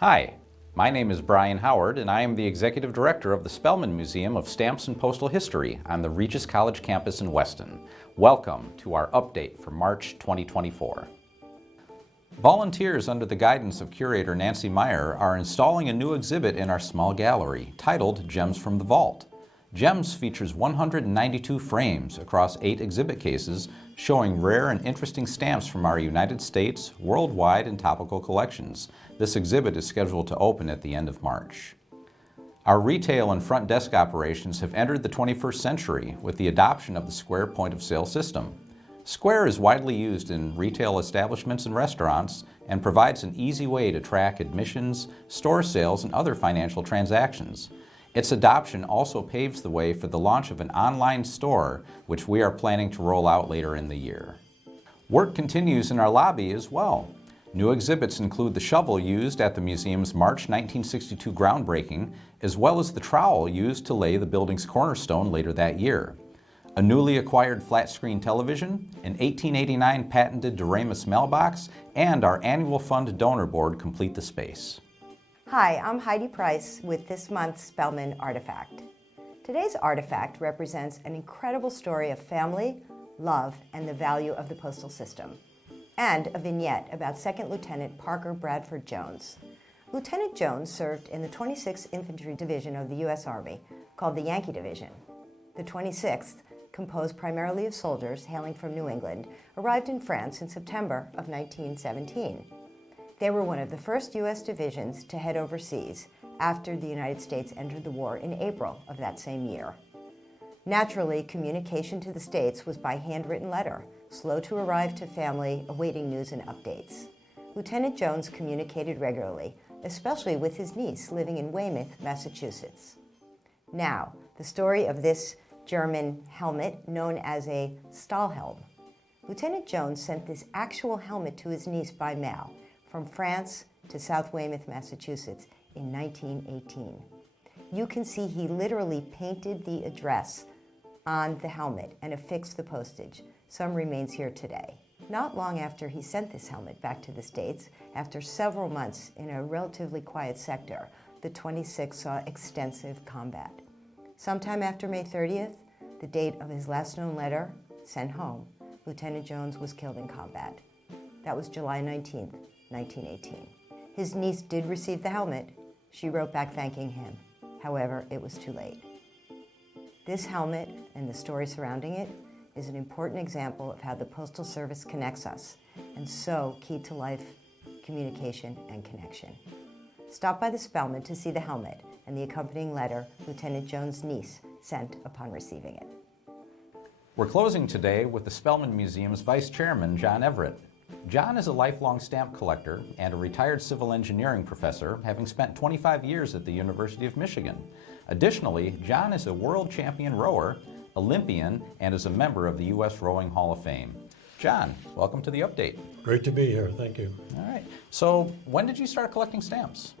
Hi, my name is Brian Howard and I am the Executive Director of the Spellman Museum of Stamps and Postal History on the Regis College campus in Weston. Welcome to our update for March 2024. Volunteers under the guidance of Curator Nancy Meyer are installing a new exhibit in our small gallery titled Gems from the Vault. Gems features 192 frames across 8 exhibit cases showing rare and interesting stamps from our United States, worldwide, and topical collections. This exhibit is scheduled to open at the end of March. Our retail and front desk operations have entered the 21st century with the adoption of the Square point-of-sale system. Square is widely used in retail establishments and restaurants and provides an easy way to track admissions, store sales, and other financial transactions. Its adoption also paves the way for the launch of an online store, which we are planning to roll out later in the year. Work continues in our lobby as well. New exhibits include the shovel used at the museum's March 1962 groundbreaking, as well as the trowel used to lay the building's cornerstone later that year. A newly acquired flat-screen television, an 1889 patented Doremus mailbox, and our annual fund donor board complete the space. Hi, I'm Heidi Price with this month's Spellman Artifact. Today's artifact represents an incredible story of family, love, and the value of the postal system, and a vignette about 2nd Lieutenant Parker Bradford Jones. Lieutenant Jones served in the 26th Infantry Division of the U.S. Army, called the Yankee Division. The 26th, composed primarily of soldiers hailing from New England, arrived in France in September of 1917. They were one of the first U.S. divisions to head overseas after the United States entered the war in April of that same year. Naturally, communication to the States was by handwritten letter, slow to arrive to family awaiting news and updates. Lieutenant Jones communicated regularly, especially with his niece living in Weymouth, Massachusetts. Now, the story of this German helmet known as a Stahlhelm. Lieutenant Jones sent this actual helmet to his niece by mail from France to South Weymouth, Massachusetts in 1918. You can see he literally painted the address on the helmet and affixed the postage. Some remains here today. Not long after he sent this helmet back to the States, after several months in a relatively quiet sector, the 26th saw extensive combat. Sometime after May 30th, the date of his last known letter sent home, Lieutenant Jones was killed in combat. That was July 19th, 1918. His niece did receive the helmet. She wrote back thanking him. However, it was too late. This helmet and the story surrounding it is an important example of how the Postal Service connects us, and so key to life, communication, and connection. Stop by the Spellman to see the helmet and the accompanying letter Lieutenant Jones' niece sent upon receiving it. We're closing today with the Spellman Museum's Vice Chairman, John Everett. John is a lifelong stamp collector and a retired civil engineering professor, having spent 25 years at the University of Michigan. Additionally, John is a world champion rower, Olympian, and is a member of the U.S. Rowing Hall of Fame. John, welcome to the update. Great to be here, thank you. All right, so when did you start collecting stamps?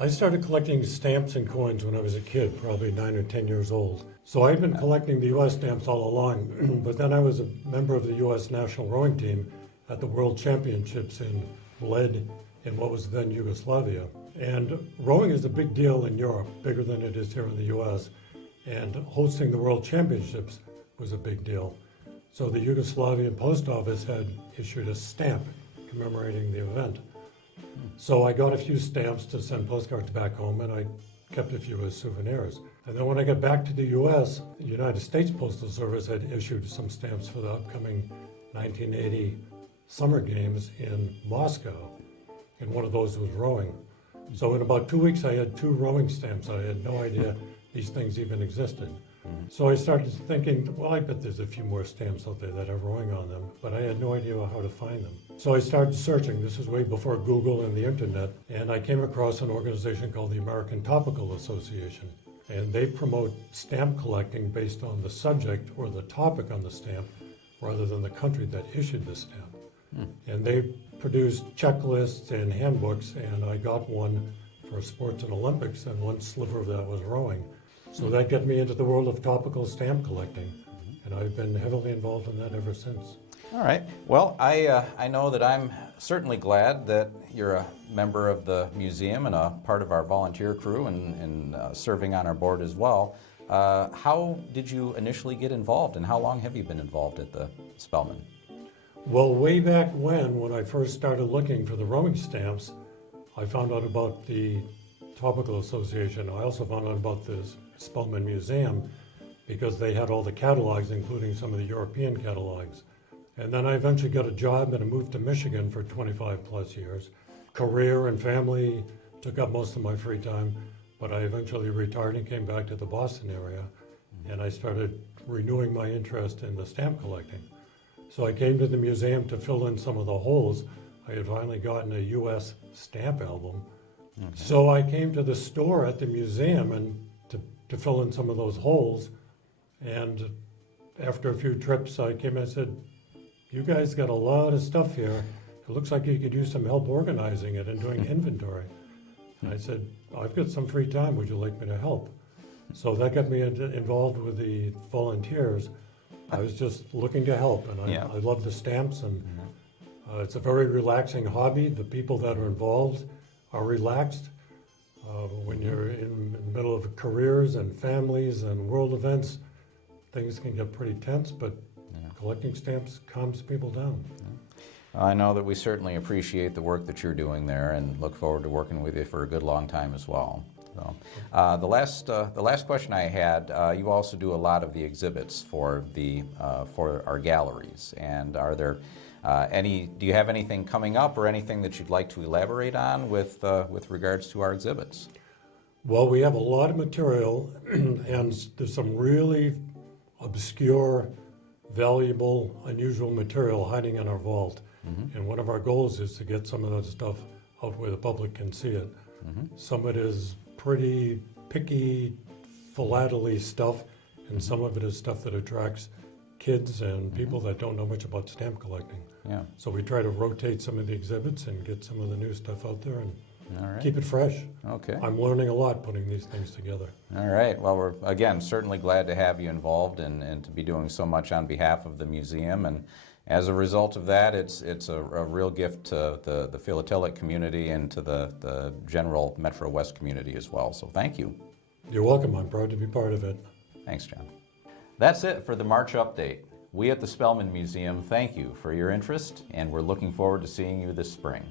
I started collecting stamps and coins when I was a kid, probably 9 or 10 years old. So I've been collecting the U.S. stamps all along, but then I was a member of the U.S. national rowing team at the World Championships in Bled in what was then Yugoslavia. And rowing is a big deal in Europe, bigger than it is here in the U.S. And hosting the World Championships was a big deal. So the Yugoslavian post office had issued a stamp commemorating the event. So I got a few stamps to send postcards back home, and I kept a few as souvenirs. And then when I got back to the U.S., the United States Postal Service had issued some stamps for the upcoming 1980 Summer Games in Moscow, and one of those was rowing. So in about 2 weeks, I had 2 rowing stamps. I had no idea these things even existed. So I started thinking, well, I bet there's a few more stamps out there that have rowing on them, but I had no idea how to find them. So I started searching. This is way before Google and the internet, and I came across an organization called the American Topical Association, and they promote stamp collecting based on the subject or the topic on the stamp rather than the country that issued the stamp. And they produced checklists and handbooks, and I got one for sports and Olympics, and one sliver of that was rowing. So that got me into the world of topical stamp collecting, and I've been heavily involved in that ever since. All right. Well, I know that I'm certainly glad that you're a member of the museum and a part of our volunteer crew and serving on our board as well. How did you initially get involved, and how long have you been involved at the Spellman? Well, way back when I first started looking for the rowing stamps, I found out about the Topical Association. I also found out about the Spellman Museum because they had all the catalogs, including some of the European catalogs. And then I eventually got a job and I moved to Michigan for 25 plus years. Career and family took up most of my free time, but I eventually retired and came back to the Boston area, and I started renewing my interest in the stamp collecting. So I came to the museum to fill in some of the holes. I had finally gotten a US stamp album. Okay. So I came to the store at the museum and to fill in some of those holes. And after a few trips, I came and said, "You guys got a lot of stuff here. It looks like you could use some help organizing it and doing inventory." And I said, "I've got some free time. Would you like me to help?" So that got me involved with the volunteers. I was just looking to help, and I love the stamps, and it's a very relaxing hobby. The people that are involved are relaxed. When you're in the middle of careers and families and world events, things can get pretty tense, but collecting stamps calms people down. I know that we certainly appreciate the work that you're doing there and look forward to working with you for a good long time as well. So, the last question I had, you also do a lot of the exhibits for our galleries, and are there do you have anything coming up or anything that you'd like to elaborate on with regards to our exhibits? Well, we have a lot of material, and there's some really obscure, valuable, unusual material hiding in our vault. And one of our goals is to get some of that stuff out where the public can see it. Some of it is pretty picky, philately stuff, and some of it is stuff that attracts kids and people that don't know much about stamp collecting. Yeah. So we try to rotate some of the exhibits and get some of the new stuff out there and keep it fresh. Okay. I'm learning a lot putting these things together. All right. Well, we're, again, certainly glad to have you involved and to be doing so much on behalf of the museum. And as a result of that, it's a real gift to the philatelic community and to the general Metro West community as well. So thank you. You're welcome. I'm proud to be part of it. Thanks, John. That's it for the March update. We at the Spellman Museum thank you for your interest, and we're looking forward to seeing you this spring.